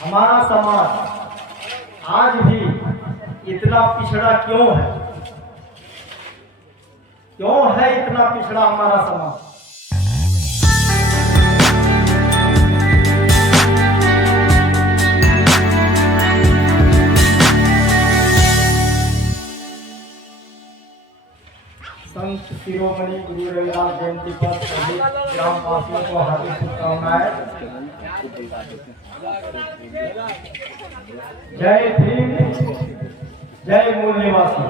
हमारा समाज आज भी इतना पिछड़ा क्यों है? क्यों है इतना पिछड़ा हमारा समाज? संत शिरोमणि गुरु रविदास जयंती पर सभी ग्रामवासियों को हार्दिक शुभकामनाएं। जय भीम, जय मूल निवासी।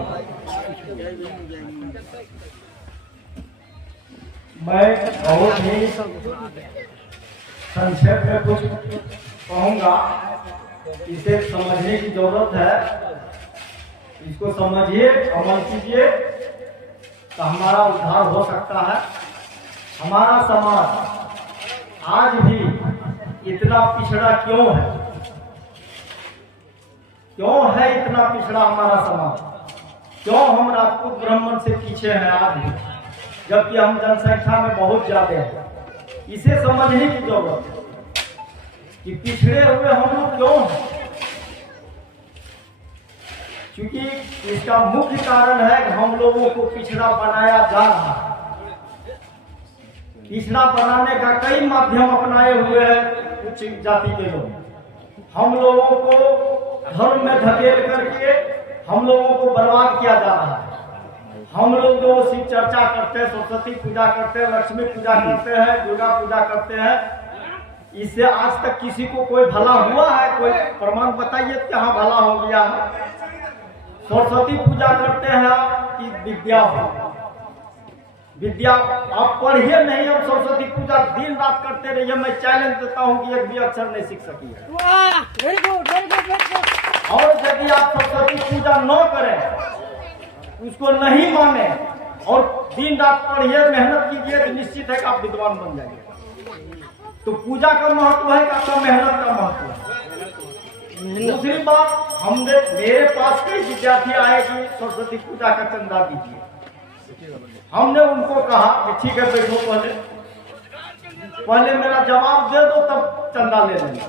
मैं बहुत ही संक्षेप में कुछ कहूँगा। इसे समझने की जरूरत है। इसको समझिए, अमल कीजिए तो हमारा उद्धार हो सकता है। हमारा समाज आज भी इतना पिछड़ा क्यों है? क्यों है इतना पिछड़ा हमारा समाज? क्यों हम राजपूत ब्राह्मण से पीछे हैं आज भी, जबकि हम जनसंख्या में बहुत ज्यादा हैं? इसे समझने की जरूरत है कि पिछड़े हुए हम लोग क्यों हैं। क्योंकि इसका मुख्य कारण है कि हम लोगों को पिछड़ा बनाया जा रहा है। पिछड़ा बनाने का कई माध्यम अपनाए हुए हैं उच्च जाति के लोग। हम लोगों को धर्म में धकेल करके हम लोगों को बर्बाद किया जा रहा है। हम लोग जो शिव चर्चा करते हैं, सरस्वती पूजा करते हैं, लक्ष्मी पूजा करते हैं, दुर्गा पूजा करते हैं, इससे आज तक किसी को कोई भला हुआ है? कोई प्रमाण बताइए कि हाँ भला हो गया है। सरस्वती पूजा करते हैं कि विद्या हो। विद्या आप पढ़िए नहीं, हम सरस्वती पूजा दिन रात करते रहिए। मैं चैलेंज देता हूं कि एक भी अक्षर नहीं सीख सकी है। और यदि आप सरस्वती पूजा न करें, उसको नहीं माने और दिन रात पढ़िए, मेहनत कीजिए, तो निश्चित है कि आप विद्वान बन जाएंगे। तो पूजा का महत्व है कि आपका मेहनत का महत्व है। दूसरी बात, मेरे पास कई विद्यार्थी आए कि सरस्वती पूजा का चंदा दीजिए। हमने उनको कहा कि ठीक है बैठो, पहले मेरा जवाब दे दो तब चंदा ले लेंगे।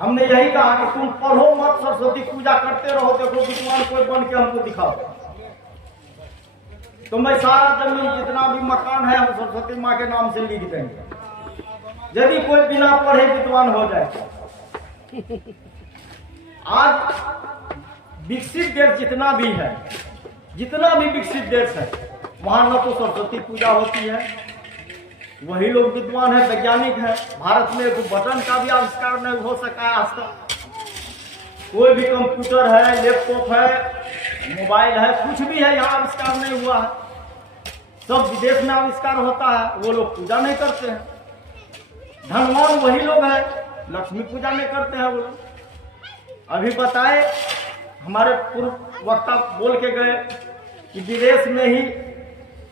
हमने यही कहा कि तुम पढ़ो मत, सरस्वती पूजा करते रहो, देखो विद्वान कोई बन के हमको दिखाओ। तो मैं सारा जमीन जितना भी मकान है हम सरस्वती माँ के नाम से लिख देंगे, यदि कोई बिना पढ़े विद्वान हो जाए। आज विकसित देश जितना भी है, जितना भी विकसित देश है, वहां न तो सरस्वती पूजा होती है, वही लोग विद्वान है, वैज्ञानिक है। भारत में एक बटन का भी आविष्कार नहीं हो सका है आज तक। कोई भी कंप्यूटर है, लैपटॉप है, मोबाइल है, कुछ भी है, यहाँ आविष्कार नहीं हुआ है। सब विदेश में आविष्कार होता है, वो लोग पूजा नहीं करते हैं। धनवान वही लोग हैं, लक्ष्मी पूजा नहीं करते हैं वो लोग। अभी बताए, हमारे पूर्व वक्ता बोल के गए कि विदेश में ही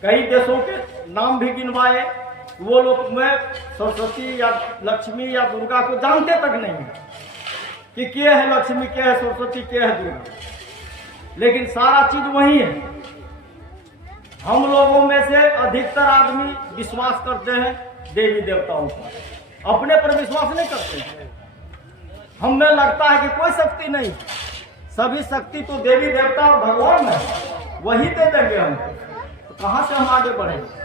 कई देशों के नाम भी गिनवाए, वो लोग में सरस्वती या लक्ष्मी या दुर्गा को जानते तक नहीं है कि क्या है लक्ष्मी, क्या है सरस्वती, क्या है दुर्गा। लेकिन सारा चीज वही है। हम लोगों में से अधिकतर आदमी विश्वास करते हैं देवी देवताओं पर, अपने पर विश्वास नहीं करते। हमें लगता है कि कोई शक्ति नहीं, सभी शक्ति तो देवी देवता और भगवान है, वही दे देंगे हमको। तो कहां से हम आगे बढ़ेंगे?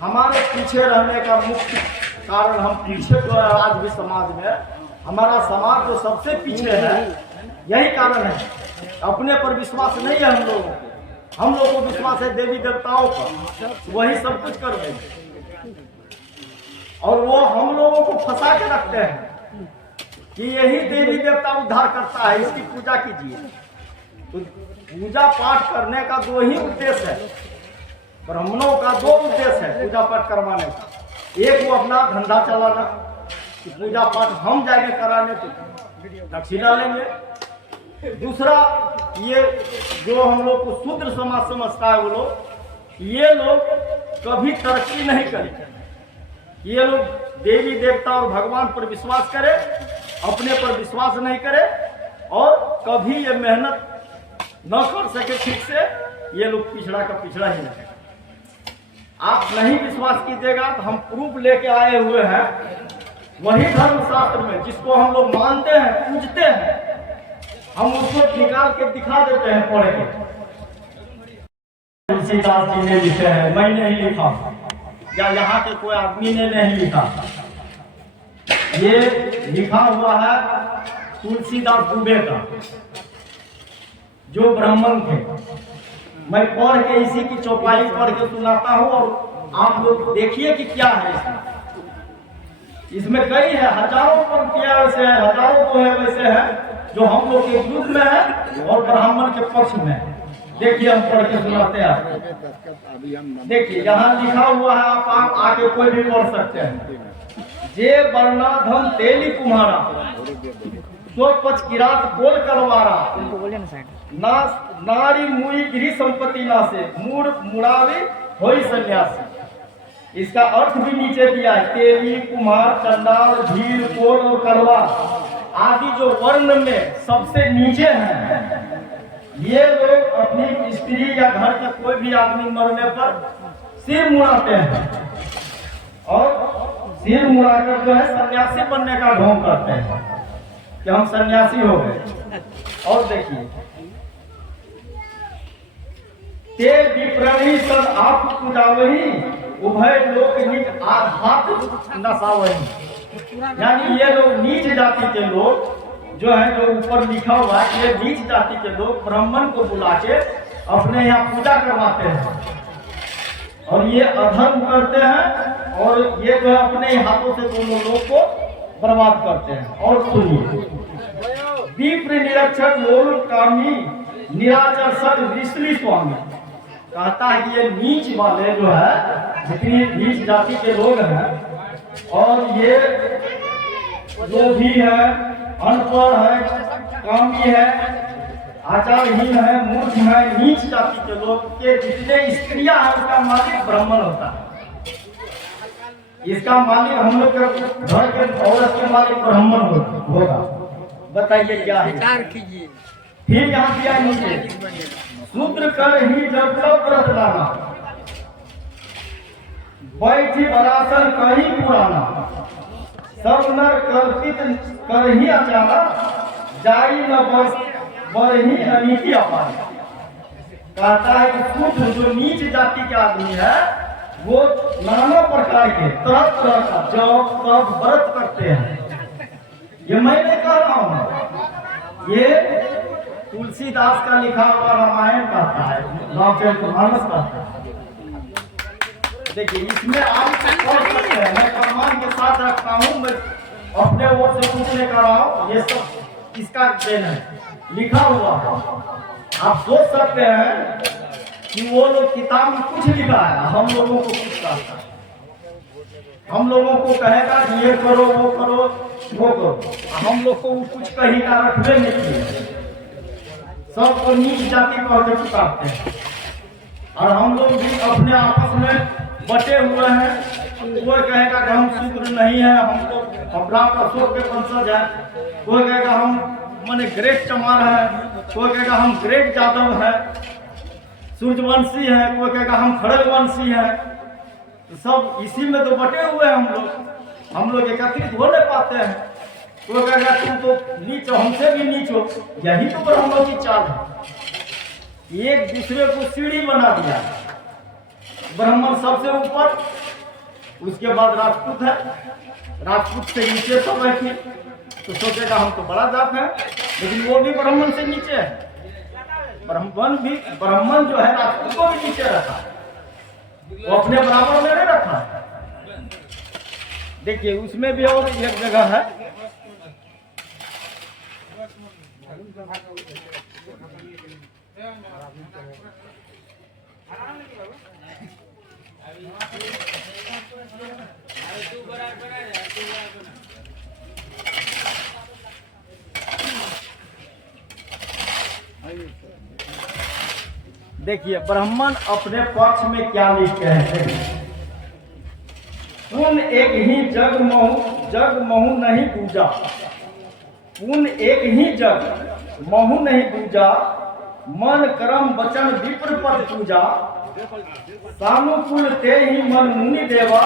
हमारे पीछे रहने का मुख्य कारण, हम पीछे तो आज भी समाज में, हमारा समाज जो सबसे पीछे है, यही कारण है। अपने पर विश्वास नहीं है हम लोगों को। हम लोगों को विश्वास है देवी देवताओं पर, वही सब कुछ कर देंगे। और वो हम लोगों को फंसा के रखते हैं कि यही देवी देवता उद्धार करता है, इसकी पूजा कीजिए। तो पूजा पाठ करने का दो ही उद्देश्य है, ब्राह्मणों का दो उद्देश्य है पूजा पाठ करवाने का। एक, वो अपना धंधा चलाना, कि पूजा पाठ हम जाएंगे कराने तो दक्षिणा लेंगे। दूसरा, ये जो हम लोग को शूद्र समाज समझता है, वो लोग, ये लोग कभी तरक्की नहीं करेंगे। ये लोग देवी देवता और भगवान पर विश्वास करे, अपने पर विश्वास नहीं करे, और कभी ये मेहनत न कर सके ठीक से, ये लोग पिछड़ा का पिछड़ा ही रहे। आप नहीं विश्वास कीजिएगा तो हम प्रूफ लेके आए हुए हैं वही धर्मशास्त्र में जिसको हम लोग मानते हैं, पूजते हैं, हम उसको निकाल के दिखा देते हैं पढ़ के। तुलसीदास जी ने लिखे हैं, मैंने ही लिखा, या यहाँ के कोई आदमी ने नहीं लिखा। ये लिखा हुआ है तुलसीदास दुबे का, जो ब्राह्मण थे। मैं पढ़ के इसी की चौपाई पढ़ के सुनाता हूँ, और आप लोग देखिए कि क्या है इसमें। इसमें कई है, हजारों पंक्तियां वैसे है, हजारों तो है वैसे है जो हम लोग के विरुद्ध में है और ब्राह्मण के पक्ष में है। देखिए हम पढ़ के सुनाते हैं। देखिए यहाँ लिखा हुआ है, आप आके कोई भी पढ़ सकते हैं। जे वर्णाधम तेली कुम्हारा, तो पचकिरात बोल करवारा, ना नारी मुई गृह संपत्ति ना से, मूड मुड़ावे होई सन्यासी। इसका अर्थ भी नीचे दिया है। तेली, कुम्हार, चंडाल, भील, कोल और कलवा आदि जो वर्ण में सबसे नीचे हैं, ये लोग अपनी स्त्री या घर के कोई भी आदमी मरने पर सिर मुड़ाते हैं, और सिर मुड़ाकर जो है सन्यासी बनने का ढोंग करते हैं कि हम सन्यासी हो गए। और देखिए, ते विप्रणी सब आप पूजावही, उभय लोक नीच हाथ नसावही। यानी ये लोग नीच जाति के लोग जो है, जो ऊपर लिखा हुआ है, ये नीच जाति के लोग ब्राह्मण को बुला के अपने यहाँ पूजा करवाते हैं, और ये अधर्म करते हैं, और ये जो है अपने हाथों से दोनों लोग को बर्बाद करते हैं। और सुनिए, विप्र निरक्षर लोल कामी निराचर सद विष्णु स्वामी, कहता है कि ये नीच वाले जो है, जितनी नीच जाति के लोग हैं, और ये जो भी है, अनपढ़ है, कामी है, आचारहीन है, मूर्ख है, नीच जाति के लोग के जितने स्त्रियां हैं, उसका मालिक ब्राह्मण होता है। इसका मालिक हम लोग के घर के औरत के मालिक ब्राह्मण होगा। बताइए क्या है? फिर यहाँ दिया नीचे, शूद्र कर ही जब सब व्रत लाना, बैठी बरासन कहीं पुराना, सब नर कल्पित कर ही अचारा, जाई न बस बर ही अनीति अपार। कहता है कि शूद्र जो नीच जाति के आदमी है, वो नाना प्रकार के तरह तरह का जप तप व्रत करते हैं। ये मैं नहीं कह रहा हूँ, ये तुलसीदास का लिखा हुआ रामायण कहता है, रामचरितमानस कहता है। देखिए इसमें आप पढ़ सकते हैं, मैं प्रमाण के साथ रखता हूँ, मैं अपने ओर से कुछ नहीं कर रहा हूँ, ये सब इसका देन है, लिखा हुआ है। आप सोच सकते हैं कि वो लोग किताब में कुछ लिखा है, हम लोगों को कुछ कहता है, हम लोगों को कहेगा कि ये करो वो करो वो करो, हम लोग को कुछ कहीं का रखने नहीं किए, सबको नीच जाति कह के पुकारते हैं। और हम लोग भी अपने आपस में बटे हुए हैं। कोई कहेगा कि हम शूद्र नहीं है, हम तो ब्राह्मण अशोक के वंशज है, कोई कहेगा हम माने ग्रेट चमार है, कोई कहेगा हम ग्रेट यादव है, सूर्यवंशी है, कोई कहेगा हम खड़गवंशी है। तो सब इसी में तो बटे हुए हैं हम लोग एकत्रित हो नहीं पाते हैं। कोई कहेगा तुम तो नीच हो, हमसे भी नीच हो। यही तो ब्राह्मणों की चाल है, एक दूसरे को सीढ़ी बना दिया। ब्राह्मण सबसे ऊपर, उसके बाद राजपूत है, राजपूत से नीचे सब बैठे, तो सोचेगा हम तो बड़ा जात है, लेकिन वो भी ब्राह्मण से नीचे है। ब्राह्मण जो है राजपूत को भी नीचे रखा है, वो अपने बराबर में नहीं रखा है। देखिए उसमें भी और एक जगह है, देखिए ब्राह्मण अपने पक्ष में क्या लिखते हैं। पुण्य एक ही जग महु नहीं दूजा, पुण्य एक ही जग महु नहीं दूजा, मन कर्म वचन विप्र पद पूजा, सानुकूल ते ही मन मुनि देवा,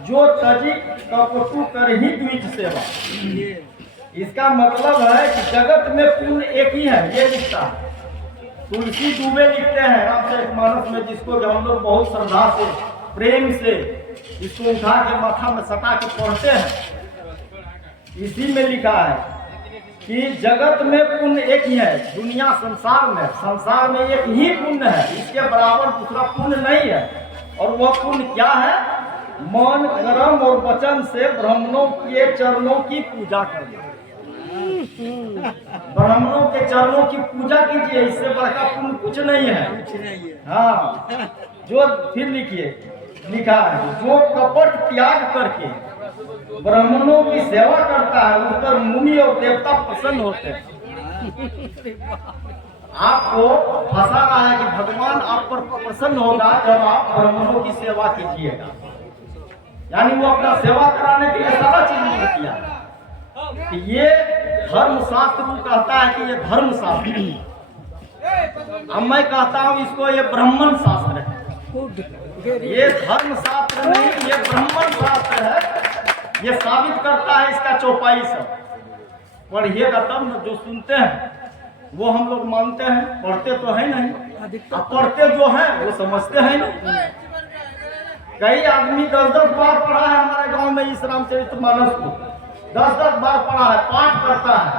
जो तजी कपटू कर ही द्विज सेवा। इसका मतलब है कि जगत में पुण्य एक ही है, ये लिखता है। तुलसी दुबे लिखते हैं रामचरितमानस में, जिसको कि हम लोग बहुत श्रद्धा से प्रेम से इसको उठा के माथा में सटा के पढ़ते हैं। इसी में लिखा है कि जगत में पुण्य एक ही है, दुनिया संसार में एक ही पुण्य है, इसके बराबर दूसरा पुण्य नहीं है। और वह पुण्य क्या है? मन कर्म और वचन से ब्राह्मणों के चरणों की पूजा करना। ब्राह्मणों के चरणों की पूजा कीजिए, इससे बड़का पुण्य कुछ नहीं है। हाँ, जो फिर लिखिए, लिखा है जो कपट त्याग करके ब्राह्मणों की सेवा करता है, उस पर मुनि और देवता प्रसन्न होते हैं। आपको फंसा रहा है कि भगवान आप पर प्रसन्न होगा जब आप ब्राह्मणों की सेवा कीजिएगा। यानी वो अपना सेवा कराने के लिए सारा चीज किया है। ये धर्म शास्त्र कहता है कि ये धर्म शास्त्र है, अब मैं कहता हूँ इसको ये ब्राह्मण शास्त्र है। ये धर्म शास्त्र नहीं, ये ब्राह्मण शास्त्र है। ये साबित करता है इसका चौपाई सब। पढ़िएगा तब न, जो सुनते हैं वो हम लोग मानते हैं, पढ़ते तो है नहीं, अब पढ़ते जो है वो समझते हैं नहीं। कई आदमी 10-10 बार पढ़ा है हमारे गांव में इस रामचरितमानस को, 10-10 बार पढ़ा है, पाठ करता है,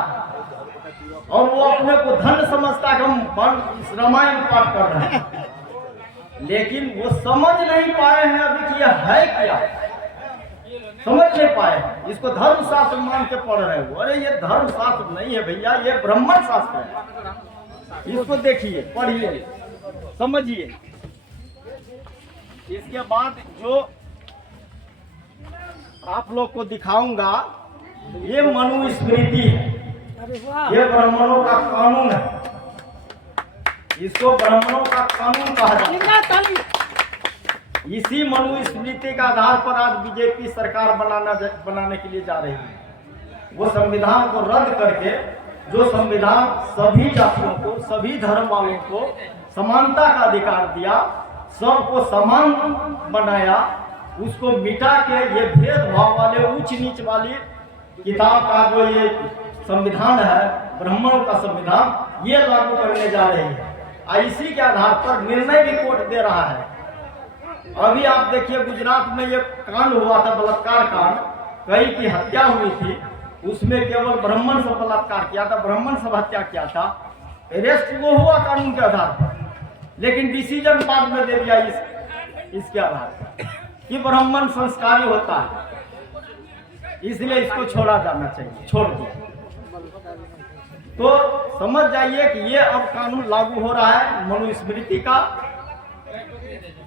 और वो अपने को धन्य समझता है कि हम इस रामायण पाठ कर रहे हैं। लेकिन वो समझ नहीं पाए हैं अभी कि यह है क्या, समझ नहीं पाए हैं। इसको धर्म शास्त्र मान के पढ़ रहे हो। अरे ये धर्म शास्त्र नहीं है भैया, ये ब्राह्मण शास्त्र है। इसको देखिए, पढ़िए, समझिए। इसके बाद जो आप लोग को दिखाऊंगा, ये मनुस्मृति है, ये ब्राह्मणों का कानून है। इसको ब्राह्मणों का कानून कहा जाता है। इसी मनुस्मृति का आधार पर आज बीजेपी सरकार बनाने के लिए जा रही है। वो संविधान को रद्द करके, जो संविधान सभी जातियों को, सभी धर्म वालों को समानता का अधिकार दिया, सबको समान बनाया, उसको मिटा के ये भेदभाव वाले, ऊंच नीच वाली किताब का जो ये संविधान है, ब्राह्मणों का संविधान, ये लागू करने जा रही है। इसी के आधार पर निर्णय भी कोर्ट दे रहा है। अभी आप देखिए, गुजरात में ये कांड हुआ था, बलात्कार कांड, कई की हत्या हुई थी, उसमें केवल ब्राह्मण से बलात्कार किया था, ब्राह्मण से हत्या किया था। अरेस्ट वो हुआ कानून के आधार पर, लेकिन डिसीजन बाद में दे दिया इसके आधार पर कि ब्राह्मण संस्कारी होता है, इसलिए इसको छोड़ा जाना चाहिए, छोड़ दिया। तो समझ जाइए कि ये अब कानून लागू हो रहा है मनुस्मृति का,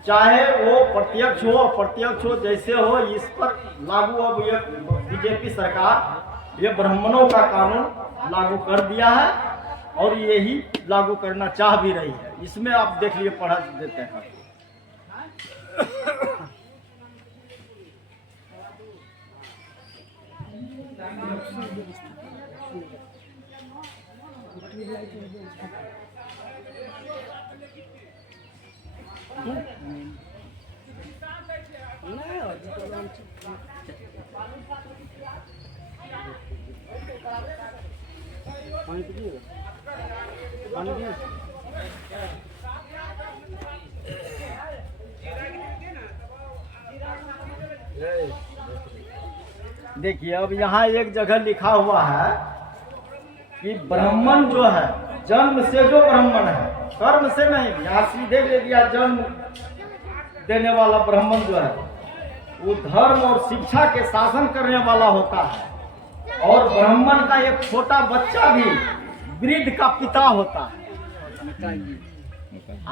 चाहे वो प्रत्यक्ष हो अप्रत्यक्ष हो, जैसे हो, इस पर लागू अब ये बीजेपी सरकार ये ब्राह्मणों का कानून लागू कर दिया है, और यही लागू करना चाह भी रही है। इसमें आप देख लिए, पढ़ा देते हैं। देखिए, अब यहाँ एक जगह लिखा हुआ है कि ब्राह्मण जो है, जन्म से जो ब्राह्मण है, कर्म से नहीं, यहाँ सीधे ले दिया, जन्म देने वाला ब्राह्मण जो है वो धर्म और शिक्षा के शासन करने वाला होता है। और ब्राह्मण का एक छोटा बच्चा भी वृद्ध का पिता होता है।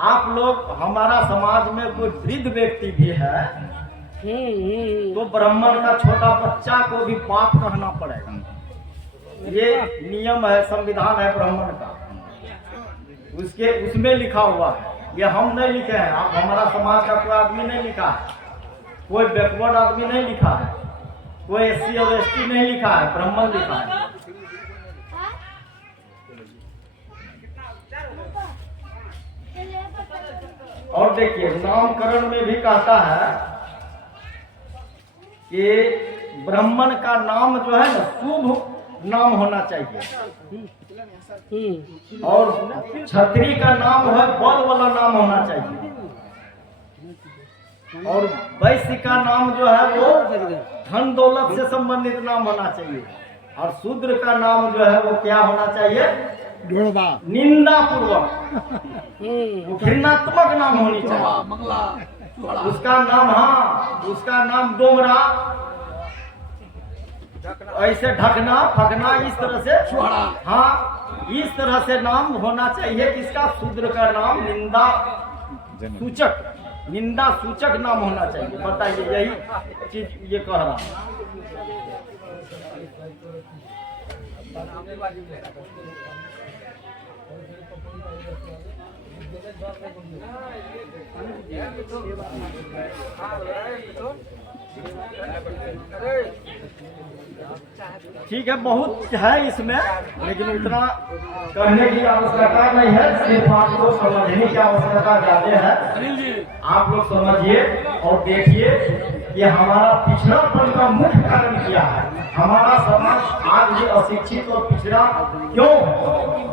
आप लोग, हमारा समाज में कोई वृद्ध व्यक्ति भी है तो ब्राह्मण का छोटा बच्चा को भी बाप कहना पड़ेगा। ये नियम है, संविधान है ब्राह्मण का, उसमें लिखा हुआ है। ये हम नहीं लिखे हैं, आप हमारा समाज का कोई आदमी नहीं लिखा है, कोई बैकवर्ड आदमी नहीं लिखा है, कोई SC और ST नहीं लिखा है, ब्राह्मण लिखा है। और देखिए नामकरण में भी कहता है कि ब्राह्मण का नाम जो है ना शुभ नाम होना चाहिए, और क्षत्रिय का नाम है बल वाला नाम होना चाहिए, और वैश्य का नाम जो है वो धन दौलत से संबंधित नाम होना चाहिए, और शूद्र का नाम जो है वो क्या होना चाहिए, निंदा पूर्वक, वो घृणात्मक नाम होनी चाहिए। उसका नाम, हाँ उसका नाम डोमरा, ऐसे ढकना फकना, इस तरह से, हाँ इस तरह से नाम होना चाहिए। किसका, शूद्र का नाम निंदा सूचक, निंदा सूचक नाम होना चाहिए। बताइए, यही चीज ये कह रहा है। ठीक है, बहुत है इसमें, लेकिन उतना करने की आवश्यकता नहीं है, सिर्फ आपको समझने की आवश्यकता ज्यादा है। आप लोग समझिए और देखिए कि हमारा पिछड़ापन का मुख्य कारण क्या है, हमारा समाज आज भी अशिक्षित और पिछड़ा क्यों है,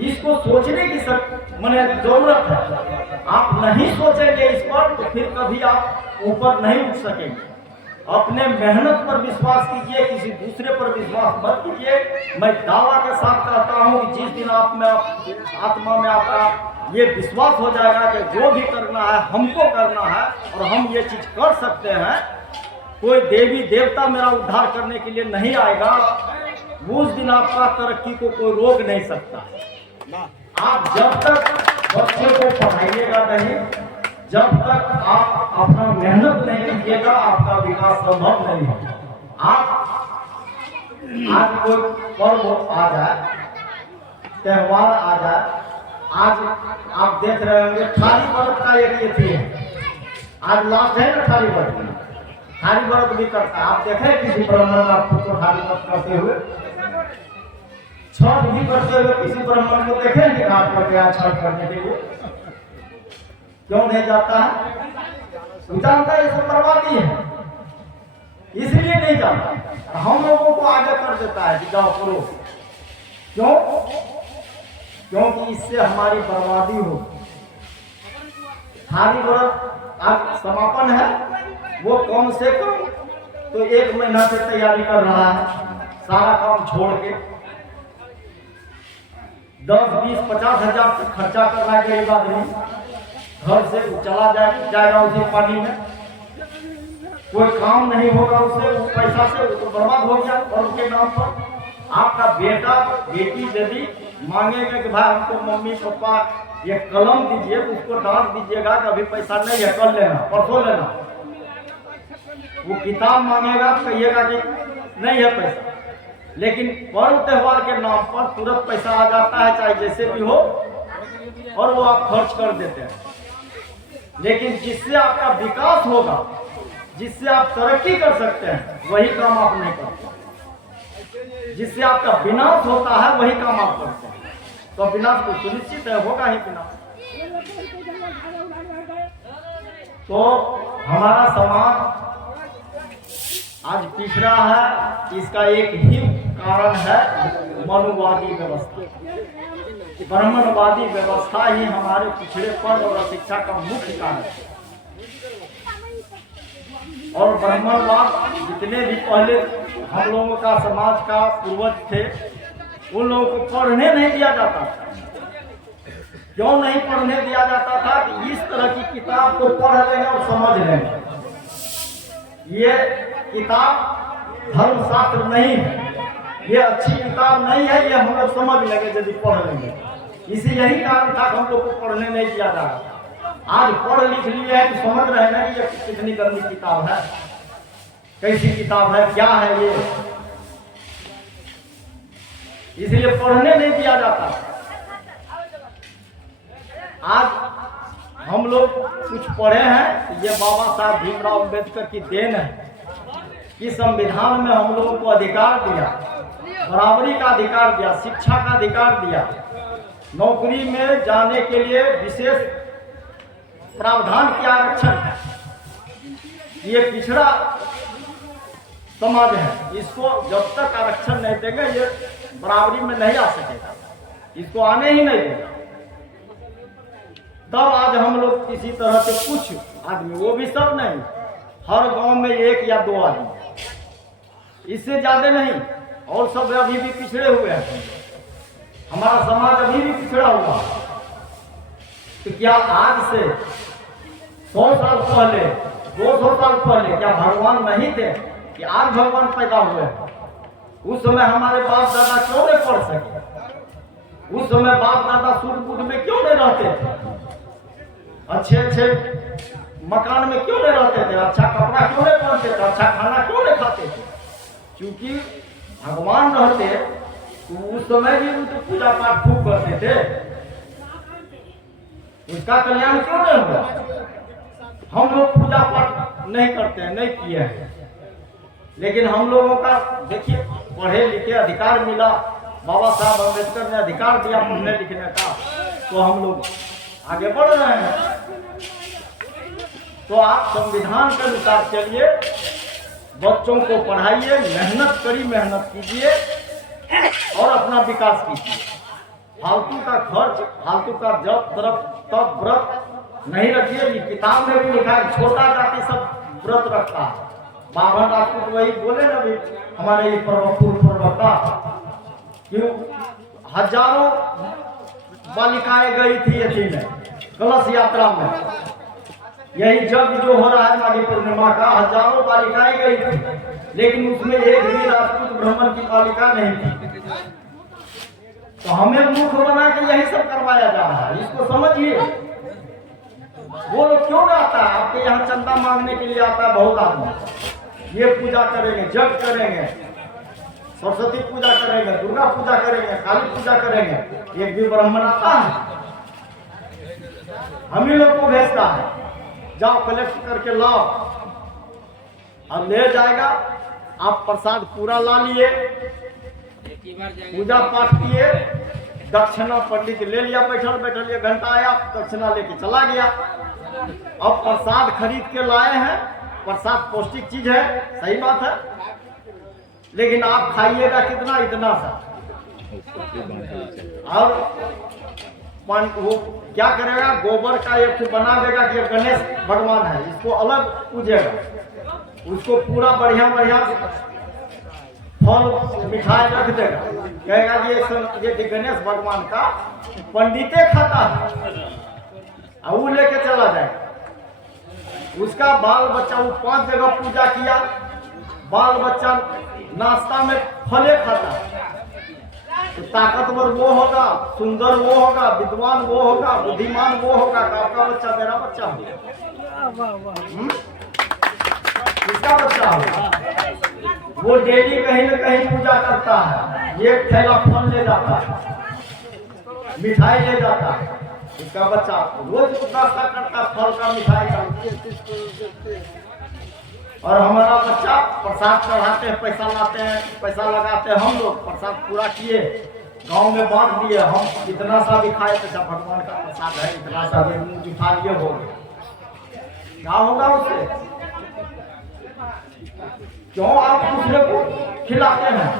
इसको सोचने की मैंने जरूरत है। आप नहीं सोचेंगे इस पर तो फिर कभी आप ऊपर नहीं उठ सकेंगे। अपने मेहनत पर विश्वास कीजिए, किसी दूसरे पर विश्वास मत कीजिए। मैं दावा के साथ कहता हूँ कि जिस दिन आप में आत्मा में आपका ये विश्वास हो जाएगा कि जो भी करना है हमको करना है और हम ये चीज कर सकते हैं, कोई देवी देवता मेरा उद्धार करने के लिए नहीं आएगा, उस दिन आपका तरक्की को कोई रोक नहीं सकता। आप जब तक बच्चे को पढ़ाइएगा नहीं, जब तक आप अपना मेहनत नहीं कीजिएगा, आपका विकास संभव नहीं है। आज कोई पर्व आ जाए, त्योहार आ जाए, आज आप देख रहे होंगे थाली व्रत का एक ये थी, आज लास्ट है ना थाली व्रत, थाली व्रत भी करता है। आप देखे किसी ब्राह्मण आपको तो थाली व्रत करते हुए, छठ भी करते हुए किसी ब्राह्मण को देखेंगे घाट पर गया छठ करने के लिए, क्यों नहीं जाता है? जानता है ये सब बर्बादी है, इसलिए नहीं जाता। हम लोगों को आगे कर देता है कि जाओ करो, क्यों? क्योंकि इससे हमारी बर्बादी हो। थाली व्रत आज समापन है, वो कम से कम तो 1 महीना से तैयारी कर रहा है, सारा काम छोड़ के 10, 20, 50 हजार तक खर्चा कर रहा है गरीब आदमी, घर से चला जाएगा उसी पानी में, कोई काम नहीं होगा उससे, उस पैसा से तो बर्बाद हो गया। और उनके नाम पर आपका बेटा बेटी यदि मांगेगा कि भाई हमको मम्मी पापा ये कलम दीजिए, तो उसको डांट दीजिएगा कि अभी पैसा नहीं है, कल लेना, परसों लेना। वो किताब मांगेगा तो कहिएगा कि नहीं है पैसा, लेकिन पर्व त्योहार के नाम पर तुरंत पैसा आ जाता है, चाहे जैसे भी हो, और वो आप खर्च कर देते हैं। लेकिन जिससे आपका विकास होगा, जिससे आप तरक्की कर सकते हैं, वही काम आप नहीं करते। जिससे आपका विनाश होता है वही काम आप करते हैं, तो विनाश तो सुनिश्चित है, होगा ही विनाश। तो हमारा समाज आज पिछड़ा है, इसका एक ही कारण है मनुवादी व्यवस्था। ब्राह्मणवादी व्यवस्था ही हमारे पिछड़ेपन और अशिक्षा का मुख्य कारण है। और ब्राह्मणवाद जितने भी पहले हम लोगों का समाज का पूर्वज थे, उन लोगों को पढ़ने नहीं दिया जाता था। क्यों नहीं पढ़ने दिया जाता था? कि इस तरह की किताब को पढ़ लेंगे और समझ लेंगे। ये किताब धर्मशास्त्र नहीं है, ये अच्छी किताब नहीं है, ये हम लोग समझ लेंगे यदि पढ़ लेंगे। इसी यही कारण था हम लोग को पढ़ने नहीं दिया जा रहा। आज पढ़ लिख लिए है तो समझ रहे हैं कि ये कितनी गंदी किताब है, कैसी किताब है, क्या है ये, इसलिए पढ़ने नहीं दिया जाता। आज हम लोग कुछ पढ़े हैं, ये बाबा साहब भीमराव अम्बेडकर की देन है कि संविधान में हम लोगों को अधिकार दिया, बराबरी का अधिकार दिया, शिक्षा का अधिकार दिया, नौकरी में जाने के लिए विशेष प्रावधान किया आरक्षण, ये पिछड़ा समाज है, इसको जब तक आरक्षण नहीं देंगे ये बराबरी में नहीं आ सकेगा, इसको आने ही नहीं देगा। तब आज हम लोग किसी तरह से कुछ आदमी, वो भी सब नहीं, हर गांव में 1 या 2 आदमी, इससे ज्यादा नहीं, और सब अभी भी पिछड़े हुए हैं। हमारा समाज अभी भी पिछड़ा हुआ। तो क्या आज से 100 साल पहले, 200 साल पहले क्या भगवान नहीं थे कि आज भगवान पैदा हुए? उस समय हमारे बाप दादा क्यों नहीं पढ़ सके? उस समय बाप दादा सूट-बूट में क्यों नहीं रहते थे? अच्छे मकान में क्यों नहीं रहते थे? अच्छा कपड़ा क्यों नहीं पहनते थे? अच्छा खाना क्यों नहीं खाते थे? क्योंकि भगवान रहते तो उस समय भी उनकी पूजा पाठ खूब करते थे, उसका कल्याण क्यों नहीं हुआ? हम लोग पूजा पाठ नहीं करते हैं, नहीं किए हैं, लेकिन हम लोगों का देखिए पढ़े लिखे अधिकार मिला, बाबा साहब अम्बेडकर ने अधिकार दिया पढ़ने लिखने का, तो हम लोग आगे बढ़ रहे हैं। तो आप संविधान के अनुसार चलिए, बच्चों को पढ़ाइए, मेहनत करी, मेहनत कीजिए और अपना विकास कीजिए। फालतू का खर्च, फालतू का जब तब व्रत नहीं रखिए। ये किताब में भी लिखा है छोटा जाति सब व्रत रखता है। बाबा राजपूत वही बोले ना भी हमारे प्रवक्ता, क्यों हजारों बालिकाएं गई थी यथी में कलश यात्रा में, यही जग जो हो रहा है माघी पूर्णिमा का, हजारों बालिकाएं गई थी, लेकिन उसमें एक भी राजपूत ब्राह्मण की बालिका नहीं थी। तो हमें मूर्ख बना के यही सब करवाया जा रहा है, इसको समझिए। वो लोग क्यों आता है आपके यहाँ? चंदा मांगने के लिए आता है बहुत आदमी। ये पूजा करेंगे, जग करेंगे, सरस्वती पूजा करेंगे, दुर्गा पूजा करेंगे, काली पूजा करेंगे, एक भी ब्राह्मण आता है? हम ही लोग को भेजता है, जाओ कलेक्ट करके लाओ, और ले जाएगा। आप प्रसाद पूरा ला लिए, पूजा पाठ किए, दक्षिणा पंडित ले लिया, बैठल बैठल 1 घंटा आया, दक्षिणा लेके चला गया। अब प्रसाद खरीद के लाए हैं, प्रसाद पौष्टिक चीज है, सही बात है, लेकिन आप खाइएगा कितना? इतना सा। और वो क्या करेगा? गोबर का एक बना देगा कि गणेश भगवान है, इसको अलग पूजेगा, उसको पूरा बढ़िया बढ़िया फल मिठाई रख देगा, कहेगा ये गणेश भगवान का पंडिते खाता है, और वो लेके चला जाएगा। उसका बाल बच्चा, वो 5 जगह पूजा किया, बाल बच्चा नाश्ता में फले खाता है। तो ताकतवर वो होगा, सुंदर वो होगा, विद्वान वो होगा, बुद्धिमान वो होगा, आपका बच्चा मेरा बच्चा होगा, किसका बच्चा होगा? वो डेली कहीं न कहीं पूजा करता है, 1 थैला फल ले जाता है, मिठाई ले जाता है, इसका बच्चा रोज नाश्ता करता है फल का, मिठाई का। और हमारा बच्चा प्रसाद चढ़ाते हैं, पैसा लाते हैं, पैसा लगाते हैं, हम लोग प्रसाद पूरा किए, गांव में बांट दिए। हम इतना सा भी खाए तो भगवान का प्रसाद है, इतना सा भी मुंह जुठा लिए हो गया, क्या होगा उससे? क्यों आप दूसरे को खिलाते हैं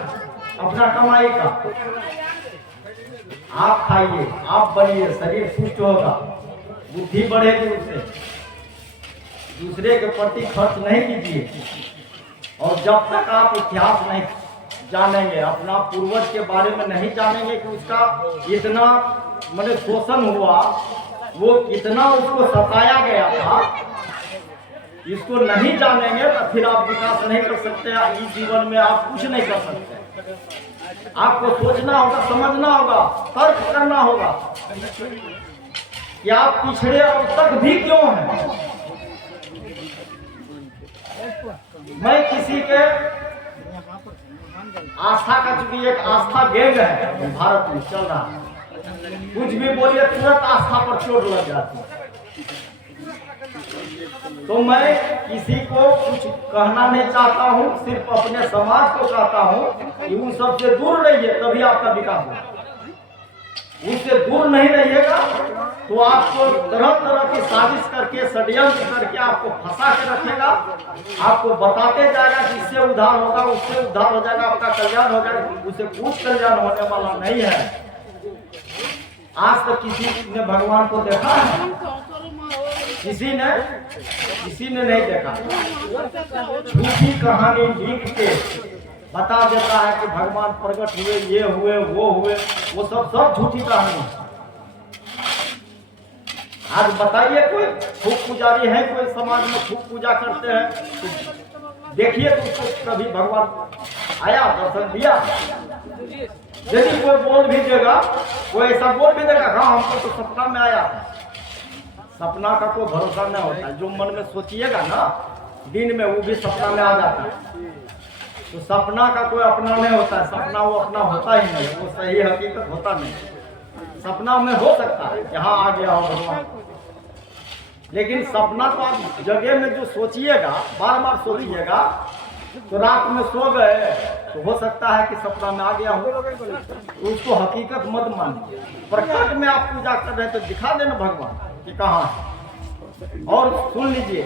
अपना कमाई का? आप खाइए, आप बढ़िए, शरीर सुस्त होगा, बुद्धि बढ़ेगी, उससे दूसरे के प्रति खर्च नहीं कीजिए। और जब तक आप इतिहास नहीं जानेंगे, अपना पूर्वज के बारे में नहीं जानेंगे कि उसका इतना मतलब शोषण हुआ, वो कितना उसको सताया गया था, इसको नहीं जानेंगे तो फिर आप विकास नहीं कर सकते। इस जीवन में आप कुछ नहीं कर सकते। आपको सोचना होगा, समझना होगा, तर्क करना होगा कि आप पिछड़े अब तक भी क्यों हैं। मैं किसी के आस्था का, चूंकि एक आस्था गैंग है भारत में चल रहा है, कुछ भी बोलिए तुरंत आस्था पर चोट लग जाती है। तो मैं किसी को कुछ कहना नहीं चाहता हूँ, सिर्फ अपने समाज को चाहता हूँ कि उन सबसे दूर रहिए, तभी आपका विकास होगा। उससे दूर नहीं रहिएगा तो आपको तरह तरह की साजिश करके षड्यंत्र करके आपको फंसा के रखेगा, आपको बताते जाएगा कि इससे उद्धार होगा, उससे उद्धार हो जाएगा, आपका कल्याण हो जाएगा। उसे कुछ कल्याण होने वाला नहीं है। आज तक किसी ने भगवान को देखा है? किसी ने नहीं देखा। झूठी कहानी लिख के बता देता है कि भगवान प्रकट हुए, ये हुए, वो हुए, वो सब झूठी कहानी है। आज बताइए कोई फूक पुजारी है, कोई समाज में फूक पूजा करते हैं तो देखिए तो उसको कभी भगवान आया, दर्शन दिया? यदि कोई बोल भी देगा, कोई ऐसा बोल भी देगा हाँ हमको तो सपना में आया। सपना का कोई भरोसा नहीं होता है। जो मन में सोचिएगा ना दिन में वो भी सपना में आ जाता है। तो सपना का कोई अपना नहीं होता है। सपना वो अपना होता ही नहीं, वो सही हकीकत होता नहीं। सपना में हो सकता है यहाँ आ गया हो भगवान, लेकिन सपना तो आप जगह में जो सोचिएगा, बार बार सोचिएगा, तो रात में सो गए तो हो सकता है कि सपना में आ गया हो, तो उसको हकीकत मत मानिए। प्रकट में आप पूजा कर रहे हैं तो दिखा देना भगवान कि कहाँ है। और सुन लीजिए,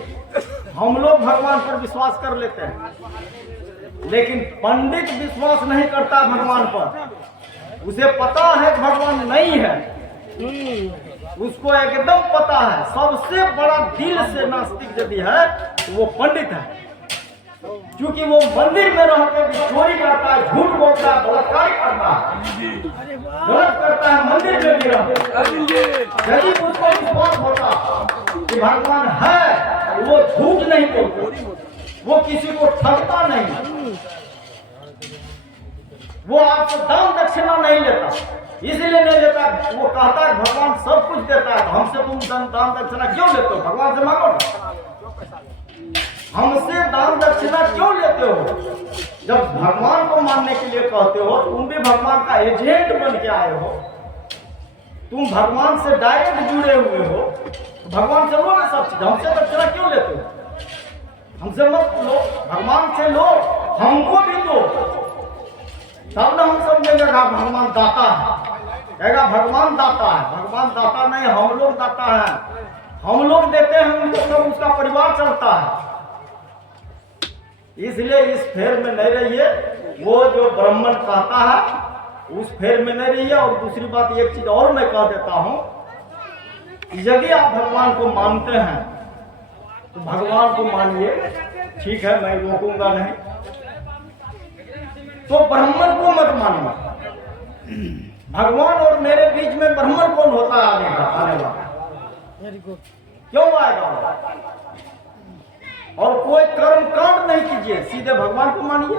हम लोग भगवान पर विश्वास कर लेते हैं, लेकिन पंडित विश्वास नहीं करता भगवान पर। उसे पता है भगवान नहीं है, उसको एकदम पता है। सबसे बड़ा दिल से नास्तिक यदि है तो वो पंडित है, क्योंकि वो मंदिर में रहकर चोरी करता है, झूठ बोलता है, बलात्कार करता है, गलत करता है, मंदिर में भी रहता है। यदि उसको विश्वास होता कि भगवान है, वो झूठ नहीं बोलता, वो किसी को ठगता नहीं, वो आपसे दान दक्षिणा नहीं लेता, इसलिए नहीं लेता। वो कहता है भगवान सब कुछ देता है, हमसे तुम दान दक्षिणा क्यों लेते हो? भगवान से मांगो, हमसे दान दक्षिणा क्यों लेते हो? जब भगवान को मानने के लिए कहते हो, तुम भी भगवान का एजेंट बन के आए हो, तुम भगवान से डायरेक्ट जुड़े हुए हो, भगवान से लो ना सब चीज। हमसे दक्षिणा क्यों लेते हो? हमसे मत लो, भगवान से लो, हमको भी दो, तब ना हम समझेंगे भगवान दाता है। कहेगा भगवान दाता है, भगवान दाता नहीं, हम लोग दाता है। हम लोग देते हैं उनको, तो उसका परिवार चलता है। इसलिए इस फेर में नहीं रहिए। वो जो ब्राह्मण कहता है उस फेर में नहीं रहिए। और दूसरी बात एक चीज और मैं कह देता हूं, यदि आप भगवान को मानते हैं तो भगवान को मानिए, ठीक है, मैं रोकूंगा नहीं। तो ब्राह्मण को मत मानिए। भगवान और मेरे बीच में ब्राह्मण कौन होता है? आने वाला क्यों आएगा? और कोई कर्म कांड नहीं कीजिए, सीधे भगवान को मानिए।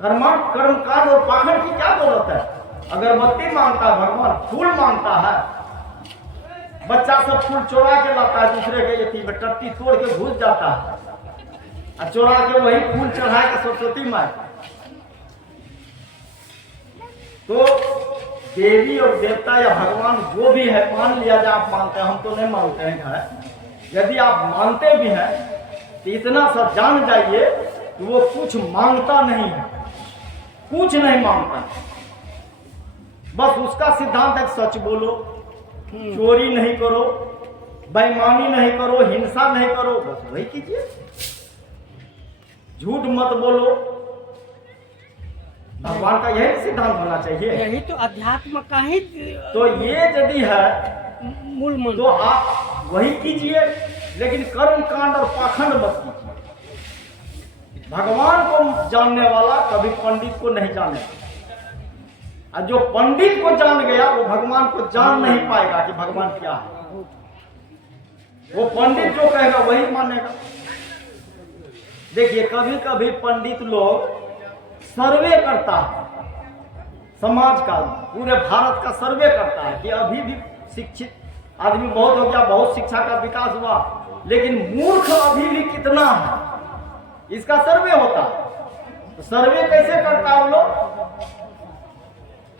कर्म कांड और पाखंड की क्या जरूरत है? अगरबत्ती मांगता है भगवान, फूल मांगता है। बच्चा सब फूल चोरा के लाता है, दूसरे के यती में टट्टी तोड़ के घुस जाता है और चोरा के वही फूल चढ़ा के सरस्वती माँ। तो देवी और देवता या भगवान जो भी है, मान लिया जाए आप मानते हैं, हम तो नहीं मानते हैं। यदि आप मानते भी हैं तो इतना सा जान जाइए कि वो कुछ मांगता नहीं है, कुछ नहीं मांगता। बस उसका सिद्धांत है सच बोलो, चोरी नहीं करो, बेईमानी नहीं करो, हिंसा नहीं करो, बस वही कीजिए। झूठ मत बोलो। भगवान का यही सिद्धांत होना चाहिए। यही तो अध्यात्म का ही तो ये यदि है मूल मंत्र, तो आप वही कीजिए, लेकिन कर्म कांड और पाखंड मत कीजिए। भगवान को जानने वाला कभी पंडित को नहीं जानेगा, और जो पंडित को जान गया वो भगवान को जान नहीं पाएगा कि भगवान क्या है। वो पंडित जो कहेगा वही मानेगा। देखिए, कभी कभी पंडित लोग सर्वे करता है, समाज का, पूरे भारत का सर्वे करता है कि अभी भी शिक्षित आदमी बहुत हो गया, बहुत शिक्षा का विकास हुआ, लेकिन मूर्ख अभी भी कितना है, इसका सर्वे होता है। तो सर्वे कैसे करता है वो लोग?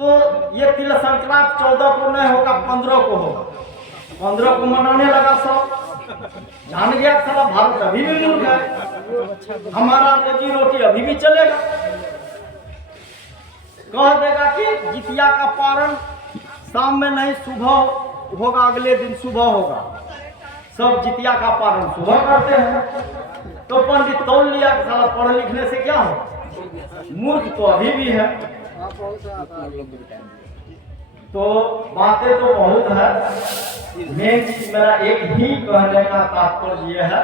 तो ये तिल संक्रांत 14 को नहीं होगा, 15 को होगा। 15 को मनाने लगा सब, जान गया साला भारत अभी भी मूर्ख है, हमारा रोजी रोटी अभी भी चलेगा। कह देगा कि जितिया का पारण शाम में नहीं, सुबह होगा, अगले दिन सुबह होगा। सब जितिया का पारण सुबह करते हैं। तो पंडित तौल लिया कि साला पढ़ लिखने से क्या हो, मूर्ख तो अभी भी है। तो बातें तो बहुत है, मेन चीज मेरा एक ही कहने का तात्पर्य यह है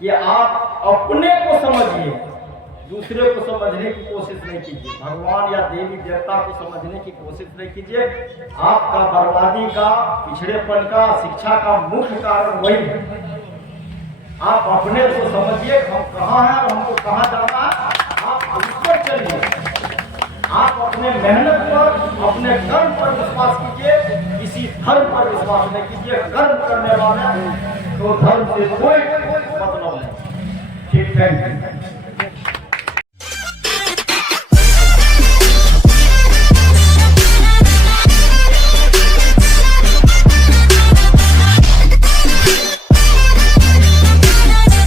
कि आप अपने को समझिए, दूसरे को समझने की कोशिश नहीं कीजिए। भगवान या देवी देवता को समझने की कोशिश नहीं कीजिए। आपका बर्बादी का, पिछड़ेपन का, शिक्षा का मुख्य कारण वही है। आप अपने को समझिए, हम कहाँ हैं और हमको कहाँ जाना है, आप उस पर चलिए। आप अपने मेहनत पर, अपने कर्म पर विश्वास कीजिए, किसी धर्म पर विश्वास नहीं कीजिए। कर्म करने वाले तो धर्म से कोई मतलब नहीं। ठीक है।